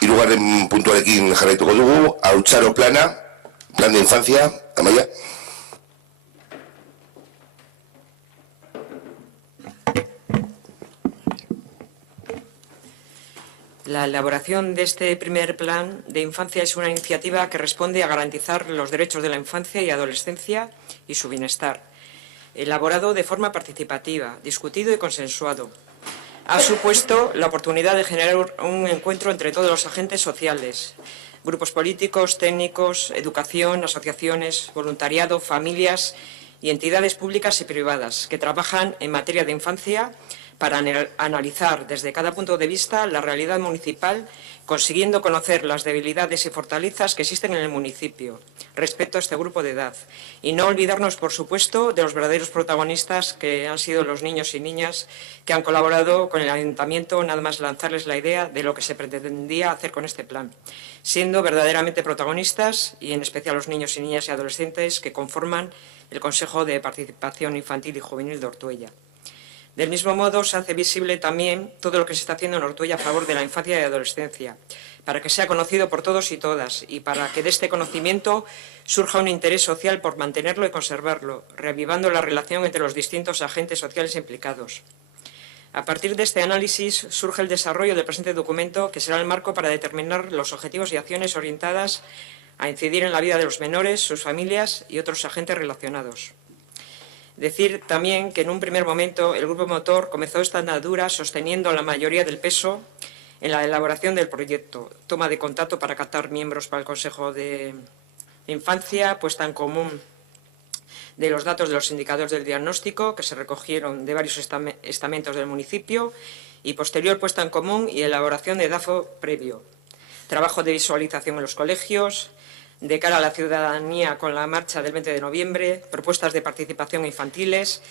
Hirugarren puntuarekin jarraituko dugu, Haurtzaro plana, plan de infancia, Amaia. La elaboración de este primer plan de infancia es una iniciativa que responde a garantizar los derechos de la infancia y adolescencia y su bienestar, elaborado de forma participativa, discutido y consensuado. Ha supuesto la oportunidad de generar un encuentro entre todos los agentes sociales, grupos políticos, técnicos, educación, asociaciones, voluntariado, familias y entidades públicas y privadas que trabajan en materia de infancia para analizar desde cada punto de vista la realidad municipal, consiguiendo conocer las debilidades y fortalezas que existen en el municipio respecto a este grupo de edad. Y no olvidarnos, por supuesto, de los verdaderos protagonistas que han sido los niños y niñas que han colaborado con el ayuntamiento, nada más lanzarles la idea de lo que se pretendía hacer con este plan, siendo verdaderamente protagonistas, y en especial los niños y niñas y adolescentes que conforman el Consejo de Participación Infantil y Juvenil de Ortuella. Del mismo modo, se hace visible también todo lo que se está haciendo en Ortuella a favor de la infancia y adolescencia, para que sea conocido por todos y todas y para que de este conocimiento surja un interés social por mantenerlo y conservarlo, reavivando la relación entre los distintos agentes sociales implicados. A partir de este análisis surge el desarrollo del presente documento, que será el marco para determinar los objetivos y acciones orientadas a incidir en la vida de los menores, sus familias y otros agentes relacionados. Decir también que en un primer momento el grupo motor comenzó esta andadura sosteniendo la mayoría del peso en la elaboración del proyecto, toma de contacto para captar miembros para el Consejo de Infancia, puesta en común de los datos de los indicadores del diagnóstico que se recogieron de varios estamentos del municipio y posterior puesta en común y elaboración de DAFO previo, trabajo de visualización en los colegios, de cara a la ciudadanía con la marcha del 20 de noviembre, propuestas de participación infantiles,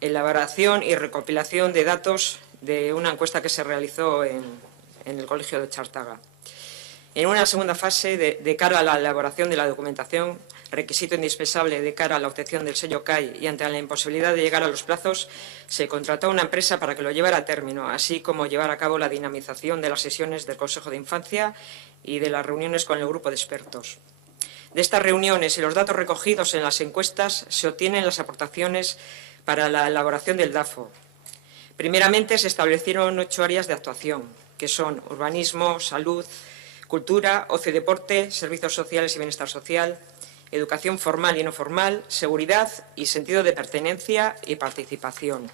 elaboración y recopilación de datos de una encuesta que se realizó en el Colegio de Chartaga. En una segunda fase, de cara a la elaboración de la documentación, requisito indispensable de cara a la obtención del sello CAI y ante la imposibilidad de llegar a los plazos, se contrató a una empresa para que lo llevara a término, así como llevar a cabo la dinamización de las sesiones del Consejo de Infancia y de las reuniones con el grupo de expertos. De estas reuniones y los datos recogidos en las encuestas se obtienen las aportaciones para la elaboración del DAFO. Primeramente se establecieron 8 áreas de actuación, que son urbanismo, salud, cultura, ocio y deporte, servicios sociales y bienestar social, educación formal y no formal, seguridad y sentido de pertenencia y participación.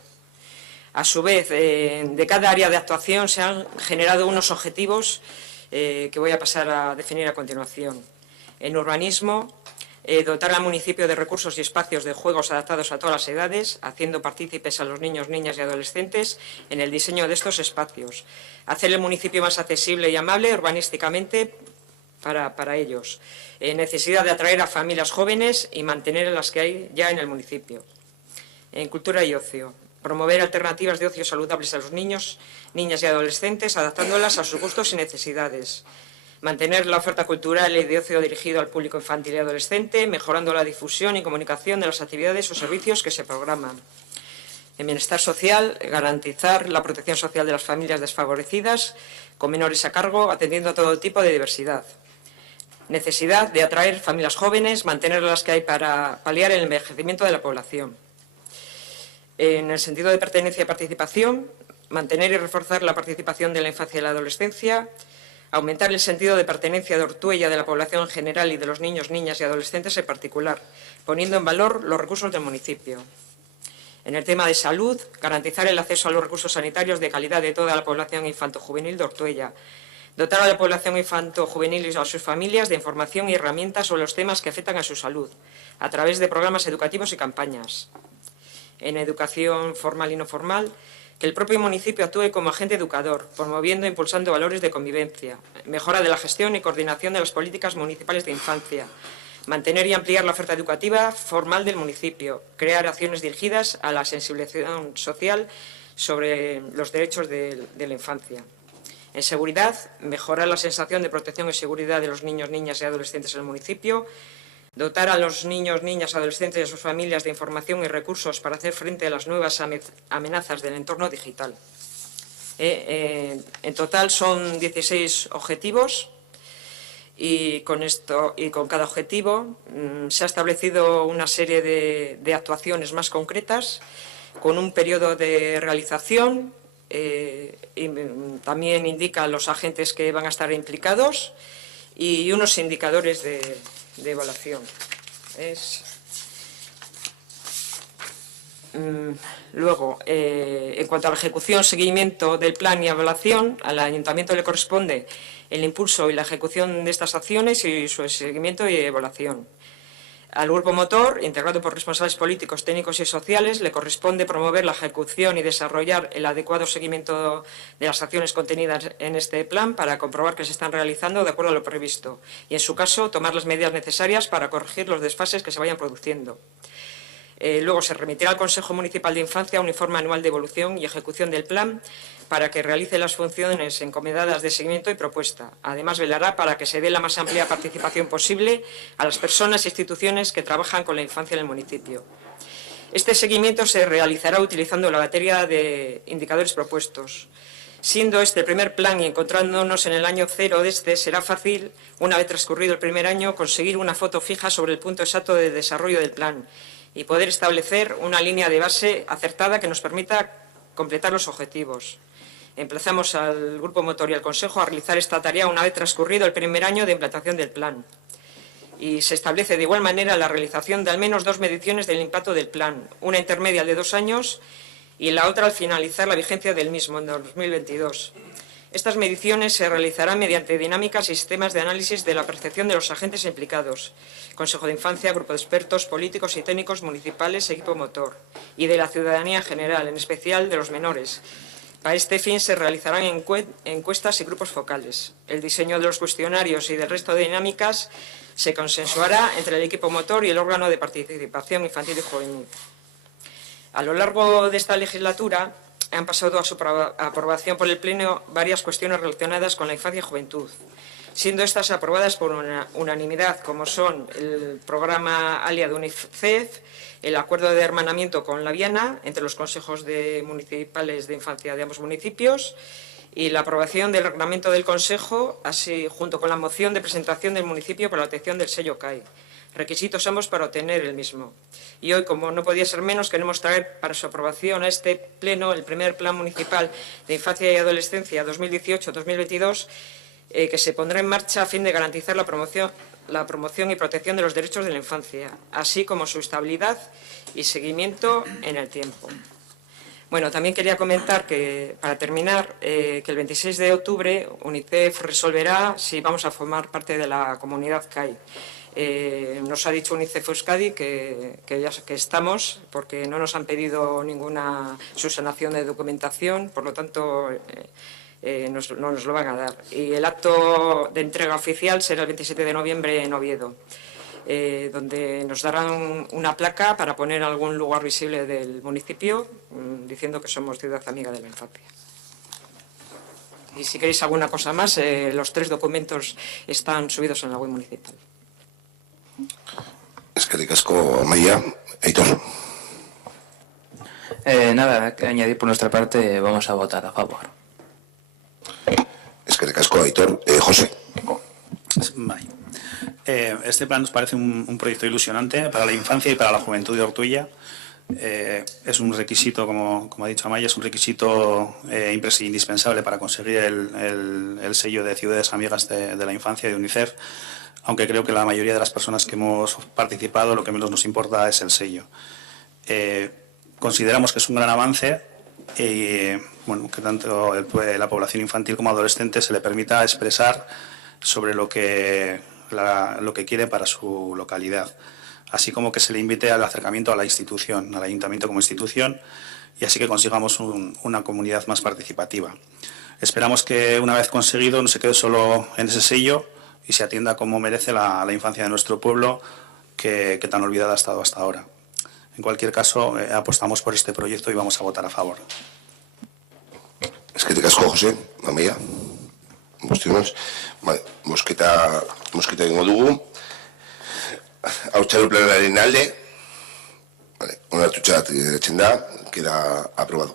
A su vez, de cada área de actuación se han generado unos objetivos que voy a pasar a definir a continuación. En urbanismo, dotar al municipio de recursos y espacios de juegos adaptados a todas las edades, haciendo partícipes a los niños, niñas y adolescentes en el diseño de estos espacios. Hacer el municipio más accesible y amable urbanísticamente para ellos. Necesidad de atraer a familias jóvenes y mantener las que hay ya en el municipio. En cultura y ocio, promover alternativas de ocio saludables a los niños, niñas y adolescentes, adaptándolas a sus gustos y necesidades. Mantener la oferta cultural y de ocio dirigido al público infantil y adolescente, mejorando la difusión y comunicación de las actividades o servicios que se programan. En bienestar social, garantizar la protección social de las familias desfavorecidas, con menores a cargo, atendiendo a todo tipo de diversidad. Necesidad de atraer familias jóvenes, mantener las que hay para paliar el envejecimiento de la población. En el sentido de pertenencia y participación, mantener y reforzar la participación de la infancia y la adolescencia, aumentar el sentido de pertenencia de Ortuella de la población en general y de los niños, niñas y adolescentes en particular, poniendo en valor los recursos del municipio. En el tema de salud, garantizar el acceso a los recursos sanitarios de calidad de toda la población infanto-juvenil de Ortuella, dotar a la población infanto-juvenil y a sus familias de información y herramientas sobre los temas que afectan a su salud, a través de programas educativos y campañas. En educación formal y no formal, que el propio municipio actúe como agente educador, promoviendo e impulsando valores de convivencia, mejora de la gestión y coordinación de las políticas municipales de infancia, mantener y ampliar la oferta educativa formal del municipio, crear acciones dirigidas a la sensibilización social sobre los derechos de la infancia. En seguridad, mejorar la sensación de protección y seguridad de los niños, niñas y adolescentes en el municipio, dotar a los niños, niñas, adolescentes y a sus familias de información y recursos para hacer frente a las nuevas amenazas del entorno digital. En total son 16 objetivos y con cada objetivo se ha establecido una serie de actuaciones más concretas con un periodo de realización. Y también indica los agentes que van a estar implicados y unos indicadores de evaluación. Luego, en cuanto a la ejecución, seguimiento del plan y evaluación, al Ayuntamiento le corresponde el impulso y la ejecución de estas acciones y su seguimiento y evaluación. Al Grupo Motor, integrado por responsables políticos, técnicos y sociales, le corresponde promover la ejecución y desarrollar el adecuado seguimiento de las acciones contenidas en este plan para comprobar que se están realizando de acuerdo a lo previsto y, en su caso, tomar las medidas necesarias para corregir los desfases que se vayan produciendo. Luego se remitirá al Consejo Municipal de Infancia un informe anual de evolución y ejecución del plan para que realice las funciones encomendadas de seguimiento y propuesta. Además, velará para que se dé la más amplia participación posible a las personas e instituciones que trabajan con la infancia en el municipio. Este seguimiento se realizará utilizando la batería de indicadores propuestos. Siendo este el primer plan y encontrándonos en el año cero de este, será fácil, una vez transcurrido el primer año, conseguir una foto fija sobre el punto exacto de desarrollo del plan y poder establecer una línea de base acertada que nos permita completar los objetivos. Emplazamos al Grupo Motor y al Consejo a realizar esta tarea una vez transcurrido el primer año de implantación del plan. Y se establece de igual manera la realización de al menos 2 mediciones del impacto del plan, una intermedia de 2 años y la otra al finalizar la vigencia del mismo, en 2022. Estas mediciones se realizarán mediante dinámicas y sistemas de análisis de la percepción de los agentes implicados, Consejo de Infancia, Grupo de Expertos, políticos y técnicos municipales, Equipo Motor, y de la ciudadanía en general, en especial de los menores. Para este fin se realizarán encuestas y grupos focales. El diseño de los cuestionarios y del resto de dinámicas se consensuará entre el Equipo Motor y el órgano de participación infantil y juvenil. A lo largo de esta legislatura han pasado a su aprobación por el Pleno varias cuestiones relacionadas con la infancia y juventud, siendo estas aprobadas por unanimidad, como son el programa ALIA de UNICEF, el acuerdo de hermanamiento con la Viana entre los consejos municipales de infancia de ambos municipios y la aprobación del reglamento del Consejo, así junto con la moción de presentación del municipio para la obtención del sello CAI. Requisitos ambos para obtener el mismo. Y hoy, como no podía ser menos, queremos traer para su aprobación a este Pleno el primer Plan Municipal de Infancia y Adolescencia 2018-2022 que se pondrá en marcha a fin de garantizar la promoción y protección de los derechos de la infancia, así como su estabilidad y seguimiento en el tiempo. Bueno, también quería comentar que, para terminar, que el 26 de octubre UNICEF resolverá si vamos a formar parte de la comunidad CAI. Nos ha dicho UNICEF Euskadi que estamos, porque no nos han pedido ninguna subsanación de documentación, por lo tanto no nos lo van a dar. Y el acto de entrega oficial será el 27 de noviembre en Oviedo, donde nos darán una placa para poner en algún lugar visible del municipio, diciendo que somos ciudad amiga de la infancia. Y si queréis alguna cosa más, los 3 documentos están subidos en la web municipal. Eskerrik asko, Amaia. Aitor. Nada, que añadir por nuestra parte, vamos a votar a favor. Eskerrik asko, Aitor. José. Este plan nos parece un proyecto ilusionante para la infancia y para la juventud de Ortuella. Es un requisito, como ha dicho Amaya, es un requisito indispensable para conseguir el sello de Ciudades Amigas de la Infancia de UNICEF, aunque creo que la mayoría de las personas que hemos participado lo que menos nos importa es el sello. Consideramos que es un gran avance y bueno, que tanto la población infantil como adolescente se le permita expresar sobre lo que quiere para su localidad, así como que se le invite al acercamiento a la institución, al ayuntamiento como institución, y así que consigamos una comunidad más participativa. Esperamos que una vez conseguido no se quede solo en ese sello y se atienda como merece la infancia de nuestro pueblo, que tan olvidada ha estado hasta ahora. En cualquier caso, apostamos por este proyecto y vamos a votar a favor. Eskerrik asko, José. Amaia. Mosketa egingo dugu. Haurtzaro planaren alde. Onartutzat geratzen da. Queda aprobado.